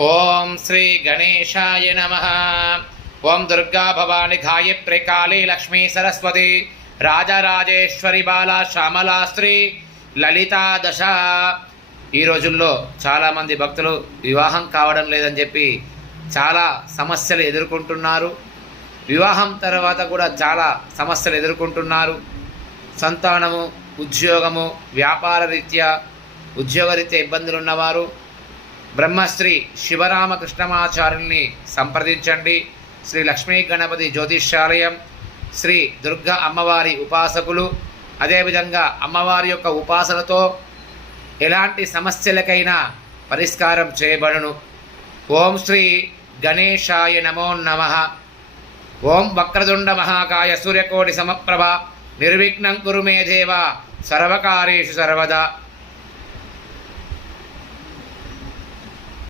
ఓం శ్రీ గణేశాయ నమః. ఓం దుర్గా భవాని గాయత్రి కాళీ లక్ష్మీ సరస్వతి రాజరాజేశ్వరి బాల శ్యామలా శ్రీ లలితా దశ. ఈ రోజుల్లో చాలామంది భక్తులు వివాహం కావడం లేదని చెప్పి చాలా సమస్యలు ఎదుర్కొంటున్నారు. వివాహం తర్వాత కూడా చాలా సమస్యలు ఎదుర్కొంటున్నారు. సంతానము, ఉద్యోగము, వ్యాపార రీత్యా ఉద్యోగరీత్యా ఇబ్బందులు ఉన్నవారు బ్రహ్మశ్రీ శివరామకృష్ణమాచార్యుల్ని సంప్రదించండి. శ్రీ లక్ష్మీ గణపతి జ్యోతిష్యాలయం, శ్రీ దుర్గా అమ్మవారి ఉపాసకులు, అదేవిధంగా అమ్మవారి యొక్క ఉపాసనతో ఎలాంటి సమస్యలకైనా పరిష్కారం చేయబడును. ఓం శ్రీ గణేశాయ నమో నమః. ఓం వక్రతుండ మహాకాయ సూర్యకోటి సమప్రభ నిర్విఘ్నం కురు మే దేవ సర్వకార్యేషు సర్వదా.